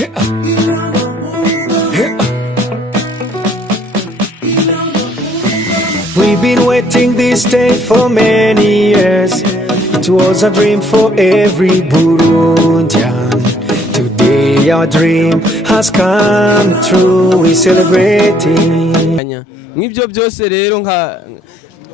We've been waiting this day for many years. It was a dream for every Burundian. Today our dream has come true. We celebrating. N'ibyo byose rero nka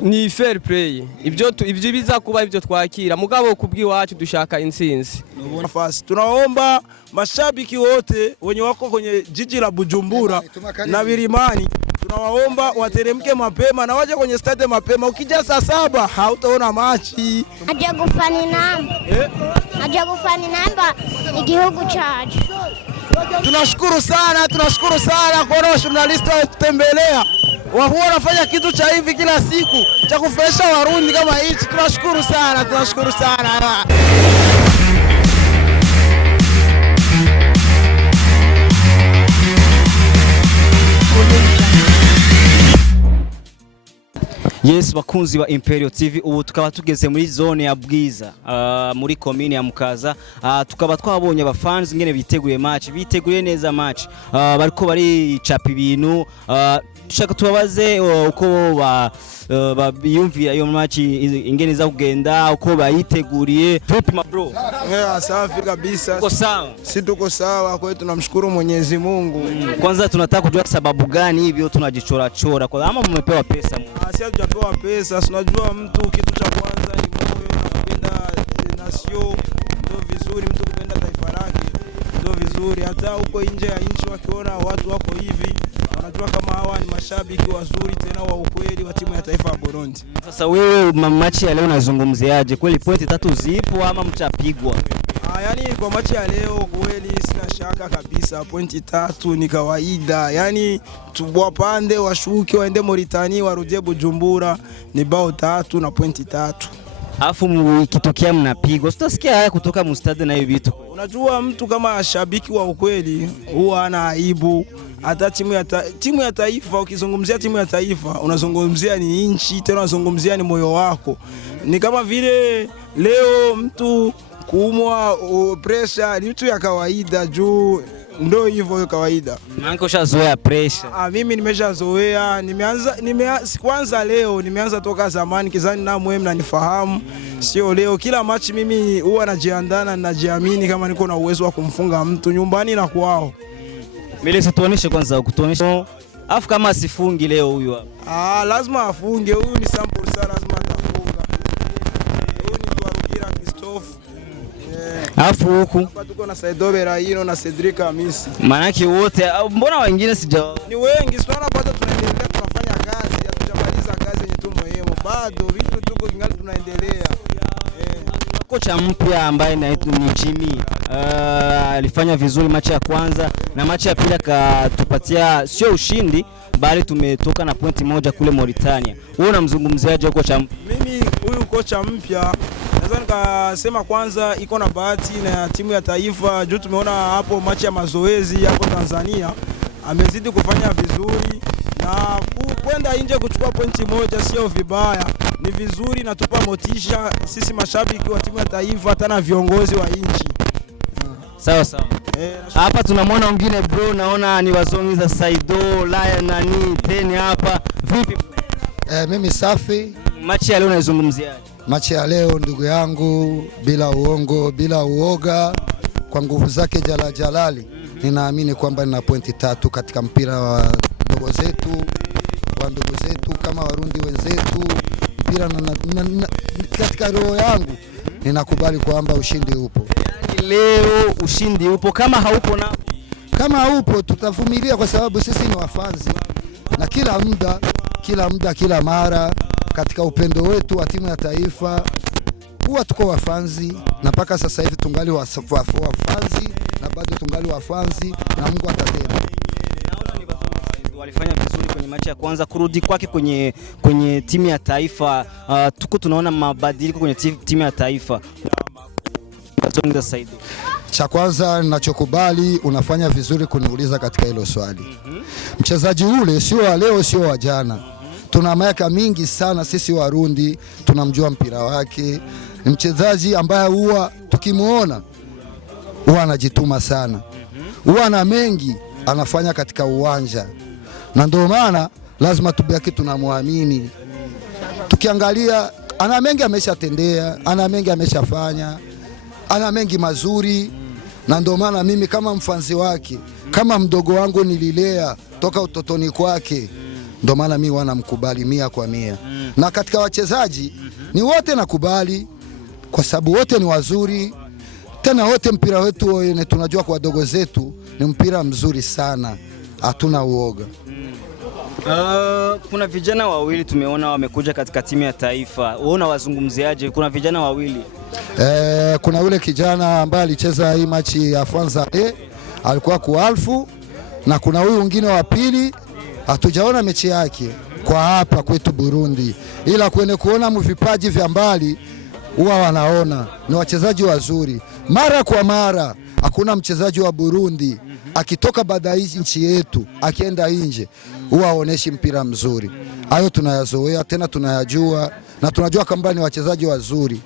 ni fair play. Ibyo biza kuba ibyo twakira. Mugabo kubwiwacu dushaka intsinzi. Tunaomba mashabiki wote wenye wako kwenye jiji la Bujumbura na Vilimani, tunawaomba wateremke mapema na waje kwenye stade mapema. Ukija saa 7 hautaona machi. Aje gufana namba. Aje gufana namba igihugu cyacu. Tunashukuru sana kwa journalist kutembelea. Wao wanafanya kitu cha hivi kila siku cha kufresha Warundi kama hichi. Tunashukuru sana. Yes, bakunzi wa Imperial TV, ubu tukaba tugeze muri zone ya Bwiza, muri commune ya Mukaza. Tukaba twabonye abafans ngene biteguye neza match, bariko bari chapa ibintu. Dushaka tubabaze uko biyumvira iyo match ingene za kugenda, uko bayiteguriye. Tupi ma bro. Safi kabisa. Tuko sawa. Si tuko sawa, kwa hiyo tunamshukuru Mwenyezi Mungu. Kwanza tunataka kujua sababu gani hivyo tunajichora kwa ama mmepewa pesa? Si hatujapewa pesa, tunajua mtu kitu cha kwanza ni moyo na kupenda nation, ndio vizuri mtu kupenda taifa lake. Ndio vizuri hata huko nje ya nchi wakiona watu wako hivi, wanajua kama hawa ni mashabiki wazuri tena wa ukweli wa timu ya taifa ya Burundi. Sasa wewe machi ya leo unazungumziaje? Kweli pointi 3 zipo ama mtapigwa? Yani kwa machi ya leo kweli sina shaka kabisa, pointi 3 ni kawaida. Yani tubwapande washuke waende Mauritania warudie Bujumbura ni bao 3 na pointi 3. Alafu ikitokea mnapigwa, tutasikia haya kutoka mustade na hiyo vitu. Unajua mtu kama shabiki wa ukweli huwa ana aibu. Hata timu ya taifa, ukizungumzia timu ya taifa unazungumzia ni nchi, tena unazungumzia ni moyo wako. Ni kama vile leo mtu kuumwa pressure ni mtu ya kawaida juu ndio hivyo kawaida. Manko shazoea pressure. Mimi nimeshazoea, kwanza leo nimeanza toka zamani kizani na muhimu na nifahamu. Sio leo, kila match mimi huwa najiandaa na najiamini kama niko na uwezo wa kumfunga mtu nyumbani na kwao. Mimi situoneshe kwanza kutuonesha. Afu kama asifungi leo huyu hapa. Lazima afunge, huyu ni sample sana, lazima atafunga. Huyu ni Tuarugira Christophe. Afu huku hapa tuko na Saido Berahino na Cedric Amisi. Manake wote mbona wengine sija ni wengi sana, bado tunaendelea tunafanya kazi, hatujamaliza kazi yenye tu muhimu. Bado vitu tuko kingali tunaendelea. Kocha mpya ambaye ni Jimmy alifanya vizuri machi ya kwanza na machi ya pili akatupatia sio ushindi bali tumetoka na pointi 1 kule Mauritania. Wewe unamzungumziaje kocha mpya? Mimi huyu kocha mpya naweza nikasema kwanza iko na bahati na timu ya taifa juu tumeona hapo machi ya mazoezi hapo Tanzania amezidi kufanya vizuri na kwenda nje kuchukua pointi 1 sio vibaya, ni vizuri na tupa motisha sisi mashabiki wa timu ya taifa hata na viongozi wa nchi. Sawa. Hapa tunamwona wengine bro, naona ni wazongiza saido, ndani tena hapa. Vipi? Mimi safi. Machi ya leo unaizungumziaje? Machi ya leo ndugu yangu, bila uongo, bila uoga, kwa nguvu zake Jalali, ninaamini kwamba nina pointi 3 katika mpira wa ndugu zetu kama Warundi wenzetu. Mpira katika roho yangu ninakubali kwamba ushindi upo. Yani leo ushindi upo, kama haupo tutavumilia kwa sababu sisi ni wafanzi. Na kila mara katika upendo wetu wa timu ya taifa huwa tuko wafanzi, na mpaka sasa hivi tungali wafanzi na bado tungali wafanzi na Mungu atatenda. Walifanya vizuri kwenye machi ya kwanza, kurudi kwake kwenye timu ya taifa tuko tunaona mabadiliko kwenye timu ya taifa. Saido. Cha kwanza ninachokubali, unafanya vizuri kuniuliza katika hilo swali. Mchezaji ule sio wa leo, sio wa jana. Tuna miaka mingi sana sisi Warundi tunamjua mpira wake. Ni mchezaji ambaye huwa tukimuona huwa anajituma sana. huwa na mengi anafanya katika uwanja, na ndio maana lazima tubaki tunamwamini. Tukiangalia ana mengi ameshatendea, ana mengi ameshafanya, ana mengi mazuri, na ndio maana mimi kama mfanzi wake, kama mdogo wangu nililea toka utotoni kwake, ndio maana mimi wanamkubali 100%. Na katika wachezaji ni wote nakubali, kwa sababu wote ni wazuri, tena wote mpira wetu wenye tunajua kwa wadogo zetu ni mpira mzuri sana, hatuna uoga. Kuna vijana wawili tumeona wamekuja katika timu ya taifa. Wewe unawazungumziaje? Kuna vijana wawili. Kuna yule kijana ambaye alicheza hii machi ya kwanza alikuwa kualfu, na kuna huyu mwingine wa pili hatujaona mechi yake kwa hapa kwetu Burundi, ila kwenye kuona mvipaji vya mbali huwa wanaona ni wachezaji wazuri. Mara kwa mara hakuna mchezaji wa Burundi akitoka baada nchi yetu akienda nje huwa aoneshi mpira mzuri. Hayo tunayazoea, tena tunayajua, na tunajua kwamba ni wachezaji wazuri.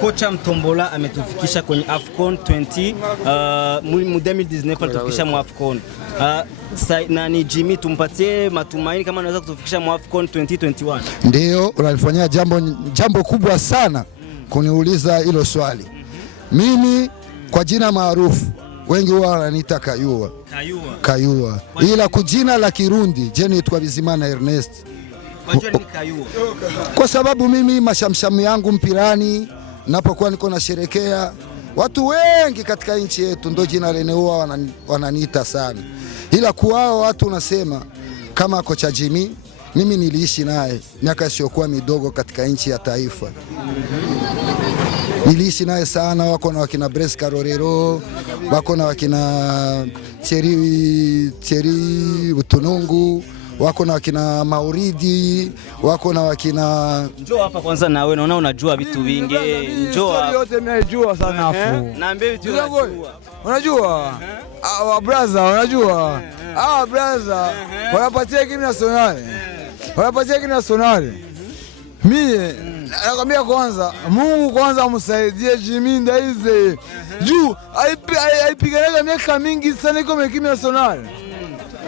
Kocha Mtombola ametufikisha kwenye AFCON 2019 alitufikisha mu AFCON. Nani Jimmy, tumpatie matumaini kama anaweza kutufikisha mu AFCON 2021. Ndio, unalifanyia jambo kubwa sana kuniuliza hilo swali. Mimi kwa jina maarufu wengi huwa wananiita Kayua. Ila kujina la Kirundi jeni itwa Bizimana Ernest. Kwa sababu mimi mashamshamu yangu mpirani napokuwa niko na sherekea, watu wengi katika nchi yetu ndo jina lene huwa wananiita sana. Ila kuwao watu unasema kama kocha Jimmy, mimi niliishi naye miaka isiyokuwa midogo katika nchi ya taifa. Niliishi naye sana, wako na wakina Bres Karorero, wako na wakina Thierry Butunungu, wako na wakina Mauridi, wako na wakina... Njoo hapa kwanza na wewe, naona unajua vitu vingi. Njoo hapa. Yote ninajua sana afu. Naambia vitu unajua. Unajua? Brother, unajua? Brother, wanapatia kimi nationale. Wanapatia kimi nationale. Mie nakwambia kwanza, Mungu kwanza amsaidie Jimmy Ndaize. Juu alipiganaga miaka mingi sana iko mekimi nationale.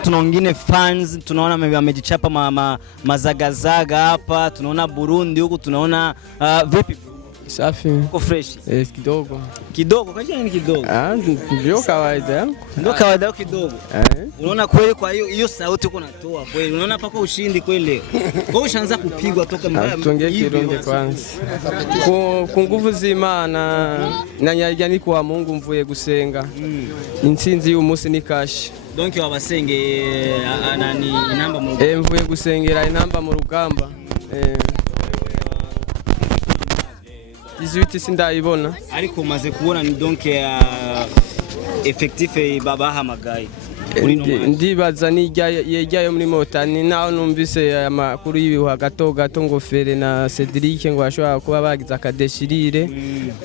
Tuna wengine fans, tunaona amejichapa mazagazaga hapa, tunaona Burundi huku, tunaona vipi? Safi. Uko fresh? Kidogo. Kidogo? Kwa nini kidogo? Ndio kawaida yangu. Ndio kawaida yako kidogo. Unaona kweli, kwa hiyo sauti uko natoa kweli. Unaona pako ushindi kweli. Kwa ushaanza kupigwa toka mbaya. Tuongee Kirundi kwanza. Ku nguvu z'Imana na nyajyani kwa Mungu mvuye gusenga. Intsinzi y'umunsi ni kashi. Donc wabasenge nani inamba mu rugamba. Mvuye gusengera inamba mu rugamba. 18 sindayibona ariko maze kubona ni donc effectif babahamagaye. Ndibaza yejyayo muri Motani, naho numvise amakuru y'ibihuha gato ngo Fere na Cedric ngo bashobora kuba bagize akadeshirire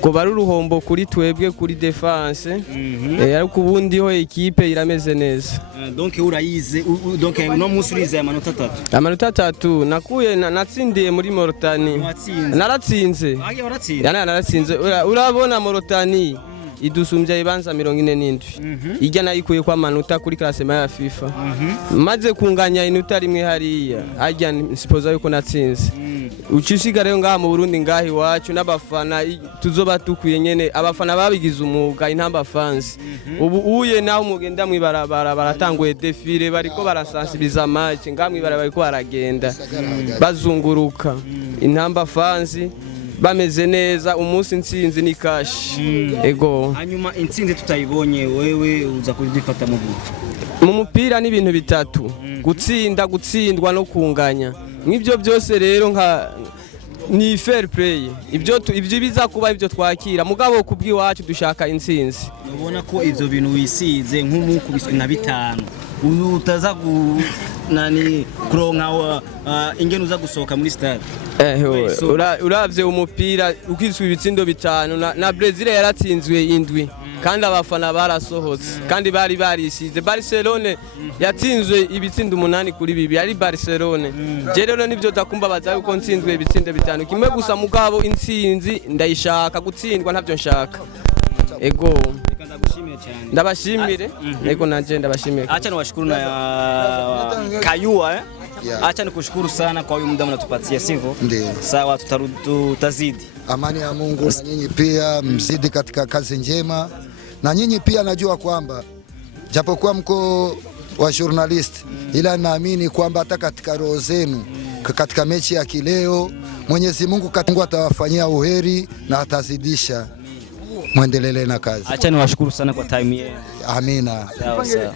ko bari uruhombo kuri twebwe kuri defense, ariko ubundi ho equipe irameze neza. Donc urayize, donc no musi urize amanota 3 nakuye natsindiye muri Motani. Naratsinze. Naratsinze. Urabona Motani idusumbya ibanza 47 ijya nayikuye kwa manota kuri classement ya FIFA, maze kunganya inota rimwe hariya ajya nsipoza yuko natsinze. Ucishika rero ngaha mu Burundi ngahi wacu n'abafana tuzoba tukuye nyene, abafana babigize umuga intamba fans. Ubu uye naho mugenda mwibarabara baratanguye defile, bariko barasensibiliza match ngamwe bariko baragenda bazunguruka intamba fans bameze neza. Umunsi intsinzi ni kashi. Ego. Hanyuma intsinzi tutayibonye, wewe uza kudifata mu buto. Mu mupira ni ibintu bitatu: gutsinda, gutsindwa no kunganya. Mw'ibyo byose rero ni fair play. Ibyo biza kuba ibyo twakira, mugabo kubwiwacu dushaka intsinzi. Ubona ko ivyo bintu wisize nk'umukubiswe na 5 utaza nani kuronka ingene uza gusohoka muri stade. Uravye umupira ukiswe ibitsindo 5 na Brazil yaratsinzwe 7 kandi abafana barasohotse kandi bari barisize. Barcelona yatsinzwe ibitsindo 8 kuri 2 ari Barcelona. Je rero nivyo takumbabaza yuko ntsinzwe ibitsindo 5 kimwe gusa, mugabo intsinzi ndayishaka, gutsindwa ntavyo nshaka. Ego. ndabashimire nego nanje ndabashimire. Acha niwashukuru na Kayua Acha nikushukuru sana kwa huyu muda mnatupatia sivyo? Ndio. Sawa, tutazidi. Amani ya Mungu na nyinyi pia mzidi katika kazi njema. Na nyinyi pia najua kwamba japokuwa mko wa journalist ila naamini kwamba hata katika roho zenu katika mechi ya kileo Mwenyezi Mungu atawafanyia uheri na atazidisha. Muendelee na kazi. Acha niwashukuru sana kwa time yenu. Amina. Sawa sawa.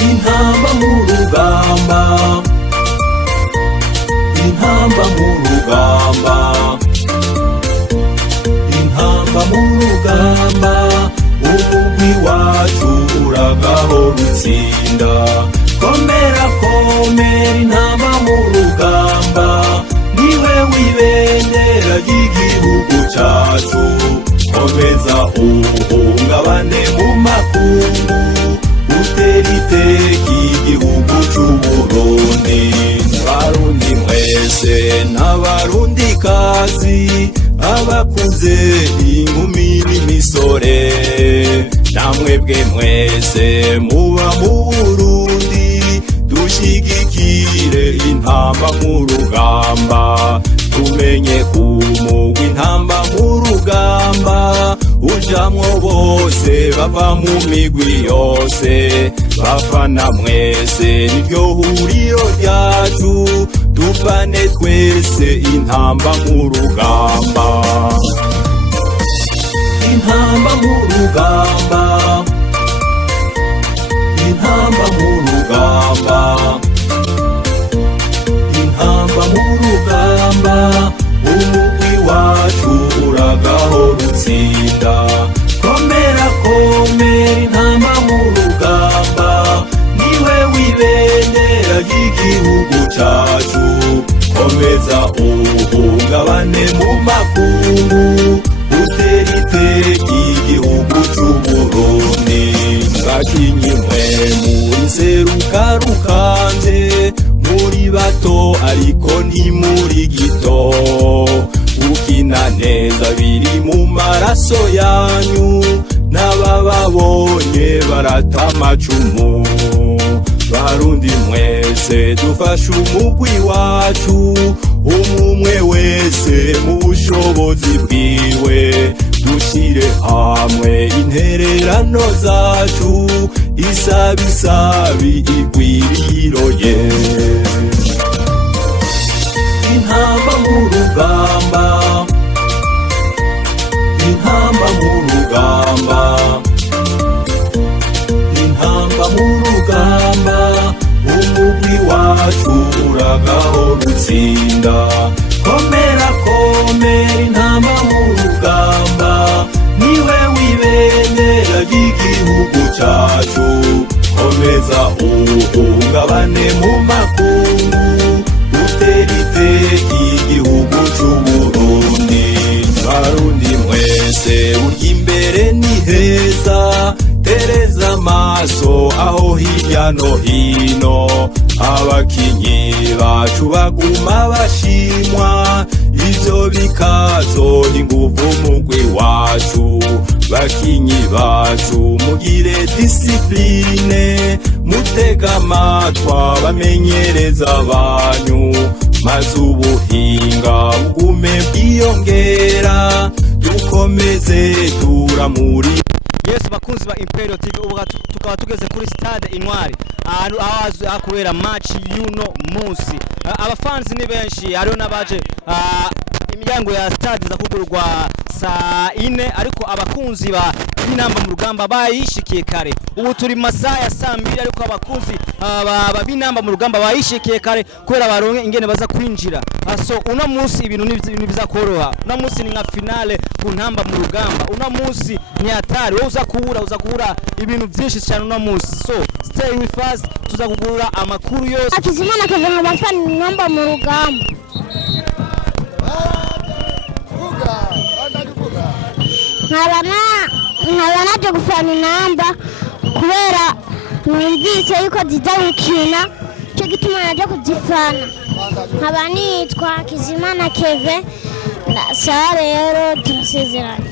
Intamba murugamba, intamba murugamba, intamba murugamba, umugwi wacu uragaho rutsinda. Komera komera intamba murugamba, niwe wibendera ry'igihugu cacu. Komeza uhungabane mu makungu, uteriteka igihugu c'Uburundi. Barundi mwese n'abarundi kazi, abakuze inkumi n'imisore, namwebwe mwese muba mu Burundi, dushigikire intamba mu rugamba. Tumenye kumugwa intamba mu rugamba, ujamwo bose bava mu migwi yose. Bafana mwese niryo huriro ryacu, dupane twese intamba mu rugamba. Intamba mu rugamba, intamba mu rugamba, intamba mu rugamba, umugwi wacu uragaho rutsinda. Komera komera intamba mu rugamba, niwe wibendera ry'igihugu cacu. Komeza uhungabane mu makungu, uteriteka igihugu c'Uburundi. Bakinyi mwe muri seruka rukanze, muri bato ariko ntimuri gito. Ukina neza biri mu maraso yanyu, n'abababonye barata amacumu. Barundi mwese dufashe umugwi wacu, umwe wese mu bushobozi bwiwe. Dushire hamwe intererano zacu, isabisabi igwiriroye. Intamba mu rugamba, intamba mu rugamba, intamba mu rugamba, umugwi wacu uragaho rutsinda. Komera komera intamba mu rugamba, niwe wibendera ry'igihugu cacu. Komeza uhungabane mu makungu, uteriteka igihugu c'Uburundi. Barundi mwese urya imbere ni heza, tereza amaso aho hirya no hino. Abakinyi bacu baguma bashimwa, ivyo bikazoha inguvu umugwi wacu. Bakinyi bacu mugire disipline, mutega amatwi abamenyereza banyu, maze ubuhinga bugume bwiyongera. Dukomeze turamuri. Yes, bakunzi ba Imperial TV, ubu tukaba tugeze kuri stade Intwari, ahantu kubera match y'uno munsi. Abafans ni benshi, hariho n'abaje imiryango ya stade za kugurwa saa 4, ariko abakunzi ba b'intamba mu rugamba bayishikiye kare. Ubu turi masaha ya saa 2, ariko abakunzi b'intamba mu rugamba bayishikiye kare kubera baronke ingene baza kwinjira. So uno munsi ibintu bizakoroha. Uno munsi ni nka finale ku ntamba mu rugamba. Uno munsi ni hatari, wowe uza kubura ibintu byinshi cyane uno munsi. So stay with us, tuzakugurura amakuru yose. Akizimana kavanga bafana intamba mu rugamba. nkaba naje gufana intamba kubera numvise yuko ziza gukina cyo gituma naje kuzifana. Nkaba nitwa Kizimana Keve na saa rero turasezerana.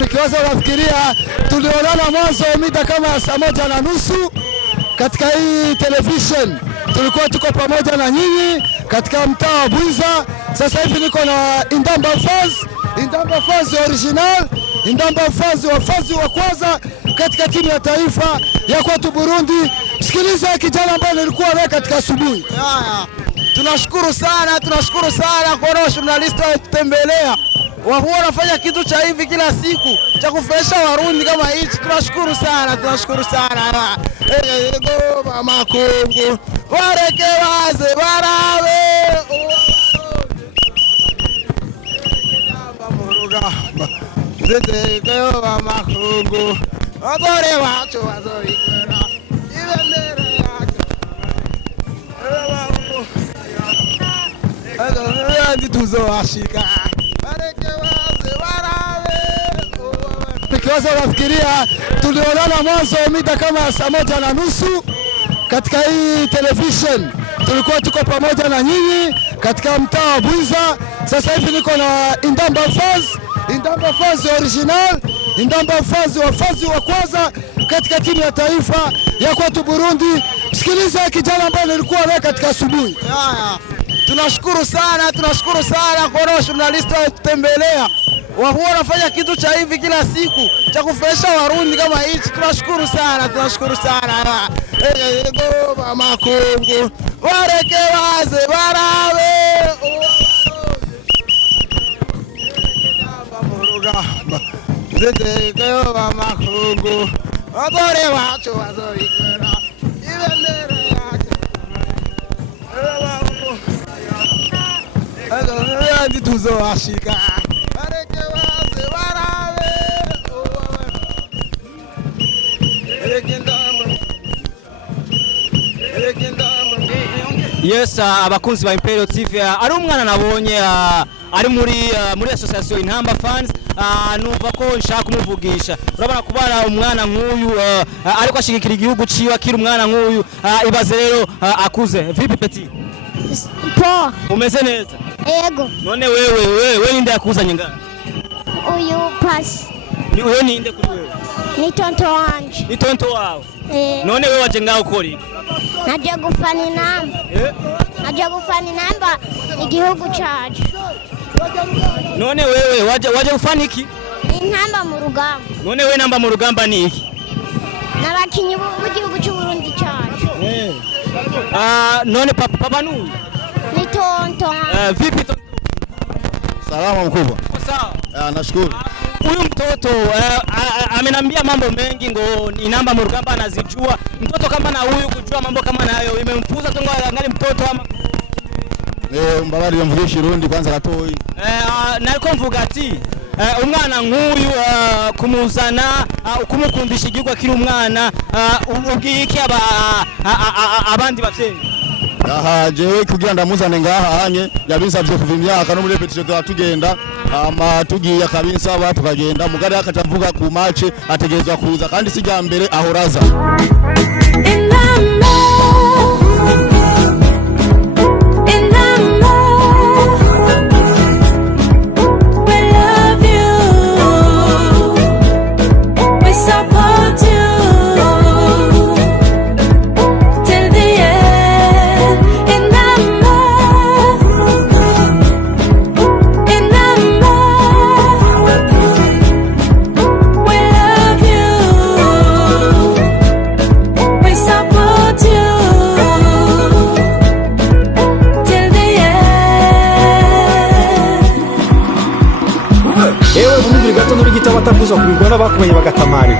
Nikiwaza nafikiria tulionana mwanzo mida kama saa 1:30 katika hii television. Tulikuwa tuko pamoja na nyinyi katika mtaa wa Bwiza. Sasa hivi niko na Ntamba fans original, Ntamba fans wa kwanza katika timu ya taifa ya kwetu Burundi. Sikiliza kijana ambaye nilikuwa naye katika asubuhi. Tunashukuru sana kwa journalist kutembelea. Wao wanafanya kitu cha hivi kila siku cha kufurahisha Warundi kama hichi. Tunashukuru sana. Ego makungu wareke waze barabe murugamba zezeko makungu abore wacho wazorikana ibendera yake andi tuzoashika wareke waze barabe. Nikiwaza nafikiria tulionana mwanzo mida kama saa 1:30 katika hii television. Tulikuwa tuko pamoja na nyinyi katika mtaa wa Bwiza. Sasa hivi niko na Ntamba fans original, Ntamba fans wa kwanza katika timu ya taifa ya kwetu Burundi. Sikiliza kijana ambaye nilikuwa naye katika asubuhi. Tunashukuru sana kwa journalist kutembelea. Wao wanafanya kitu cha hivi kila siku cha kufurahisha Warundi kama hichi. Tunashukuru sana. Ego makungu wareke waze barabe murugamba zezeko makungu abore wacho wazorikana ibendera yake ego andi tuzoashika. Yes, abakunzi ba Imperial TV ari umwana nabonye ari muri association Ntamba fans, numva ko nshaka kumuvugisha. Urabona kubara umwana nk'uyu ariko ashigikira igihugu ciwe akiri umwana nk'uyu, ibaze rero akuze. Vipi Petit? Po. Umeze neza? Ego. None wewe ninde yakuzanye ngana? Uyu Pasi. Ni wewe ninde kuri wewe? Ni tonto wanje. Ni tonto wawe? None wewe waje ngaho ukora iki? Naje gufana intamba. Naje gufana intamba igihugu cyacu. None wewe waje gufana iki? Intamba mu rugamba. None wewe namba mu rugamba ni iki? Nabakinyi b'igihugu cy'u Burundi cyacu. None papa nuyu? Ni tonto. Vipi tonto? Salama mkubwa. Sawa. Nashukuru. Huyu mtoto amenambia mambo mengi ngo inamba mu rugamba anazijua. Mtoto kama na huyu kujua mambo kama nayo imemfuza tu ngali mtoto ama mbabari yamvugisha Kirundi kwanza gatoyi. Nariko mvuga ati umwana nk'uyu kumuzana kumukundisha igihugu akiri umwana ubwike abandi bavyeyi. Jewe kugira ndamuzane ngaha hanye yabinsavye kuva imyaka no muri repetition tugenda tugiye akabinsaba tukagenda mugari akacavuga ku match ategezwa kuza kandi sijya mbere ahoraza. Ewe umubiri gato n'uri gitabo atakuza kubigwa n'abakumenye bagatamari.